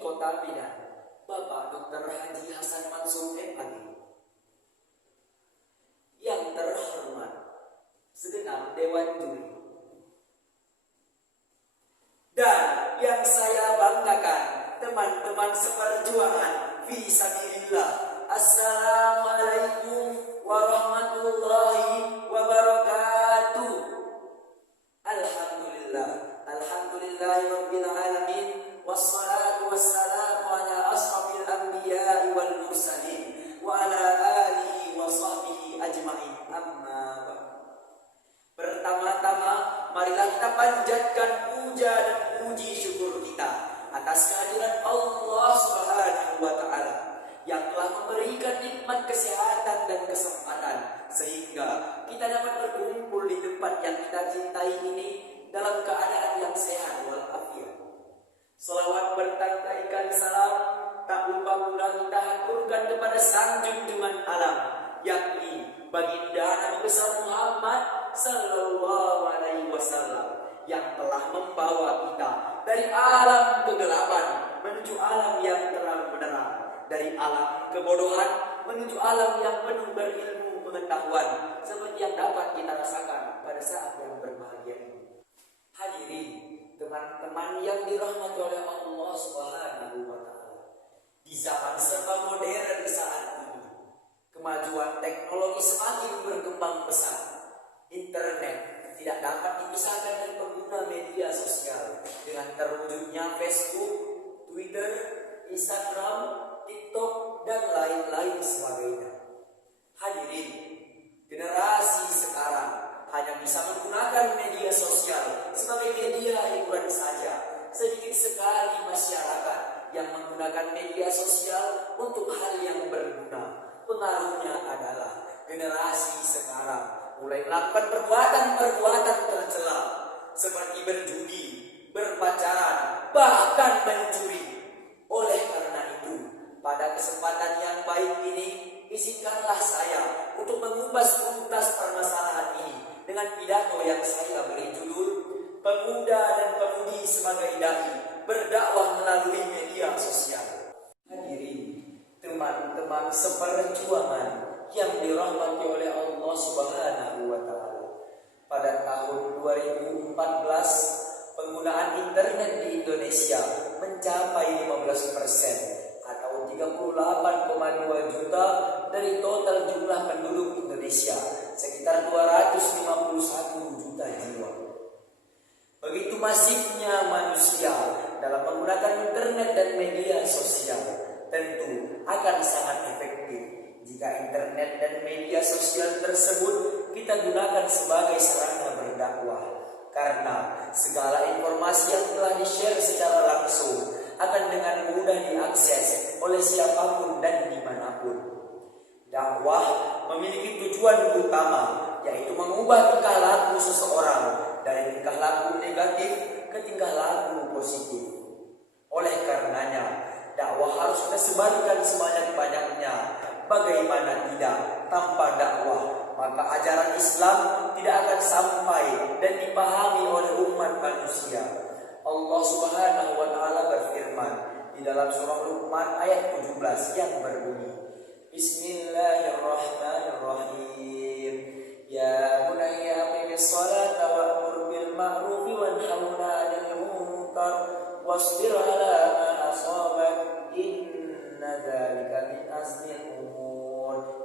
Kota Medan, Bapak Dr. Haji Hasan Mansur MAG. Yang terhormat segenap Dewan Juri, dan yang saya banggakan, teman-teman seperjuangan fisabilillah. Assalamualaikum warahmatullahi wabarakatuh. Alhamdulillahirabbil alamin, wassalatu wassalamu ala asrofil anbiya'i wal mursalin wa ala alihi wa sahbihi ajma'in. Amma ba'd. Pertama-tama marilah kita panjatkan puja dan puji syukur kita atas kehadiran Allah Subhanahu wa taala yang telah memberikan nikmat kesehatan dan kesempatan sehingga kita dapat berkumpul di tempat yang kita cintai ini dalam keadaan yang sehat walafiat. Selawat bertandaikan salam tak lupa pula kita haturkan kepada sang junjungan alam, yakni baginda Nabi besar Muhammad sallallahu alaihi wasallam, yang telah membawa kita dari alam kegelapan menuju alam yang terang benderang, dari alam kebodohan menuju alam yang penuh berilmu pengetahuan, seperti yang dapat kita rasakan pada saat yang berbahagia ini. Hadirin, teman-teman yang dirahmati oleh Allah Subhanahu wa taala, di zaman serba modern saat ini, kemajuan teknologi semakin berkembang pesat. Internet tidak dapat dipisahkan dari pengguna media sosial dengan terwujudnya Facebook, Twitter, Instagram, TikTok, dan lain-lain sebagainya. Hadirin, generasi sekarang hanya bisa menggunakan media sosial sebagai media hiburan saja. Sedikit sekali masyarakat yang menggunakan media sosial untuk hal yang berguna. Pengaruhnya adalah generasi sekarang mulai melakukan perbuatan-perbuatan tercela seperti berjudi, berpacaran, bahkan mencuri. Oleh karena itu, pada kesempatan yang baik ini, izinkanlah saya untuk mengupas tuntas permasalahan ini dengan pidato yang saya beri judul Pemuda dan Pemudi sebagai Dai Berdakwah Melalui Media Sosial. Hadirin, teman-teman seperjuangan yang dirahmati oleh Allah Subhanahu wa taala. Pada tahun 2014, penggunaan internet di Indonesia mencapai 15% atau 38,2 juta dari total jumlah penduduk Indonesia, sekitar 251 juta jiwa. Begitu masifnya manusia dalam menggunakan internet dan media sosial, tentu akan sangat efektif jika internet dan media sosial tersebut kita gunakan sebagai sarana berdakwah. Karena segala informasi yang telah di-share secara langsung akan dengan mudah diakses oleh siapapun dan dimanapun. Dakwah memiliki tujuan utama, yaitu mengubah tingkah laku seseorang dari tingkah laku negatif ke tingkah laku positif. Oleh karenanya, dakwah harus kita sebarkan sebanyak-banyaknya. Bagaimana tidak, tanpa dakwah maka ajaran Islam tidak akan sampai dan dipahami oleh umat manusia. Allah Subhanahu wa taala berfirman di dalam surah Luqman ayat 17 yang berbunyi, Bismillahirrahmanirrahim. Ya bunayya aqimis salata wa'mur bil ma'rufi wanha 'anil munkar wasbir 'ala ma asabak inna dzalika min azmil umur.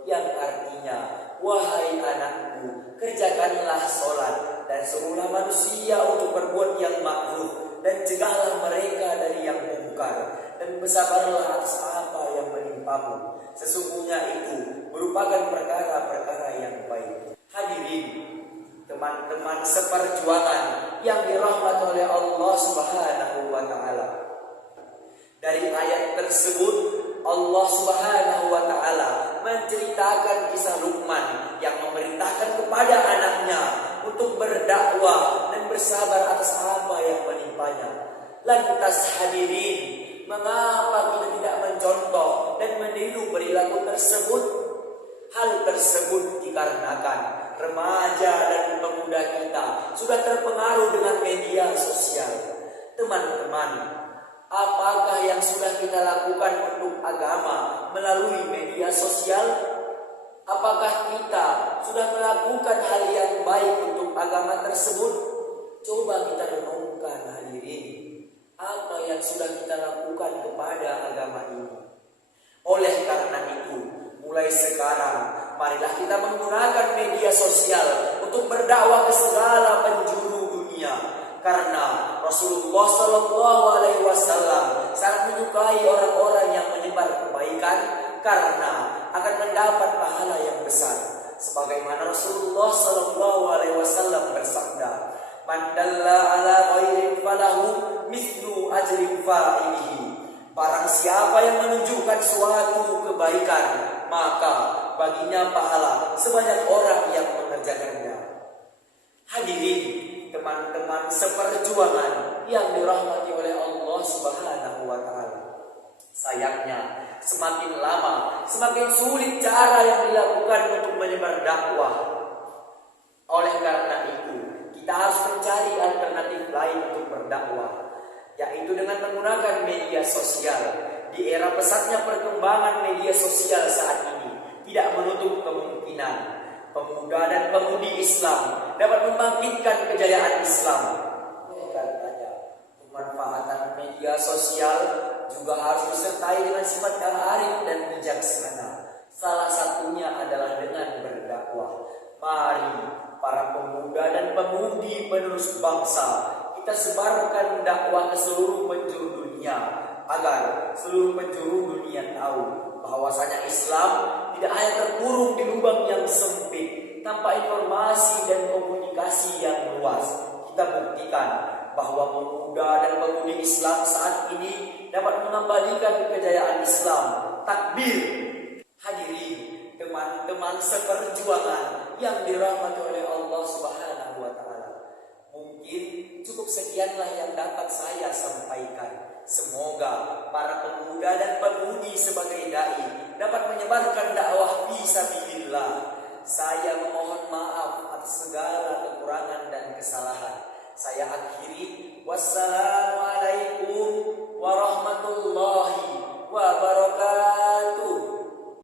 Yang artinya, wahai anakku, kerjakanlah sholat dan suruhlah manusia untuk berbuat yang ma'ruf dan cegahlah mereka dari yang mungkar, dan bersabarlah atas apa yang menimpamu. Sesungguhnya itu merupakan perkara-perkara yang baik. Hadirin, teman-teman seperjuangan yang dirahmati oleh Allah Subhanahu wa taala. Dari ayat tersebut Allah Subhanahu wa taala menceritakan kisah Luqman yang memerintahkan kepada anaknya untuk berdakwah dan bersabar atas apa yang menimpanya. Lantas hadirin, mengapa kita tidak mencontoh dan meniru perilaku tersebut? Hal tersebut dikarenakan remaja dan pemuda kita sudah terpengaruh dengan media sosial. Teman-teman, Apakah yang sudah kita lakukan untuk agama melalui media sosial? Apakah kita sudah melakukan hal yang baik untuk agama tersebut? Coba kita renungkan hadirin, apa yang sudah kita lakukan kepada agama ini. Oleh karena itu, mulai sekarang marilah kita menggunakan media sosial untuk berdakwah ke segala penjuru dunia. Karena Rasulullah SAW sangat menyukai orang-orang yang menyebar kebaikan, karena akan mendapat pahala yang besar. Sebagaimana Rasulullah SAW bersabda, "Man dalla ala khairin falahu mislu ajri fa'ilihi." Barang siapa yang menunjukkan suatu kebaikan, maka baginya pahala sebanyak orang yang mengerjakannya. Hadirin, teman-teman seperjuangan yang dirahmati oleh Allah Subhanahu wa taala. Sayangnya, semakin lama semakin sulit cara yang dilakukan untuk menyebar dakwah. Oleh karena itu, kita harus mencari alternatif lain untuk berdakwah, yaitu dengan menggunakan media sosial. Di era pesatnya perkembangan media sosial saat ini, tidak menutup kemungkinan pemuda dan pemudi Islam dapat membangkitkan kejayaan Islam. Pemanfaatan media sosial juga harus disertai dengan sifat yang arif dan bijaksana. Salah satunya adalah dengan berdakwah. Mari para pemuda dan pemudi penerus bangsa, kita sebarkan dakwah ke seluruh penjuru dunia, agar seluruh penjuru dunia tahu bahwasanya Islam tidak hanya terkurung di lubang yang sempit tanpa informasi dan komunikasi yang luas. Kita buktikan bahwa pemuda dan pemudi Islam saat ini dapat mengembalikan kejayaan Islam. Takbir. Hadirin, teman-teman seperjuangan yang dirahmati oleh Allah Subhanahu wa taala. Mungkin cukup sekianlah yang dapat saya sampaikan. Semoga para pemuda dan pemudi sebagai dai dapat menyebarkan dakwah fisabilillah. Saya memohon maaf atas segala kekurangan dan kesalahan. Saya akhiri. Wassalam.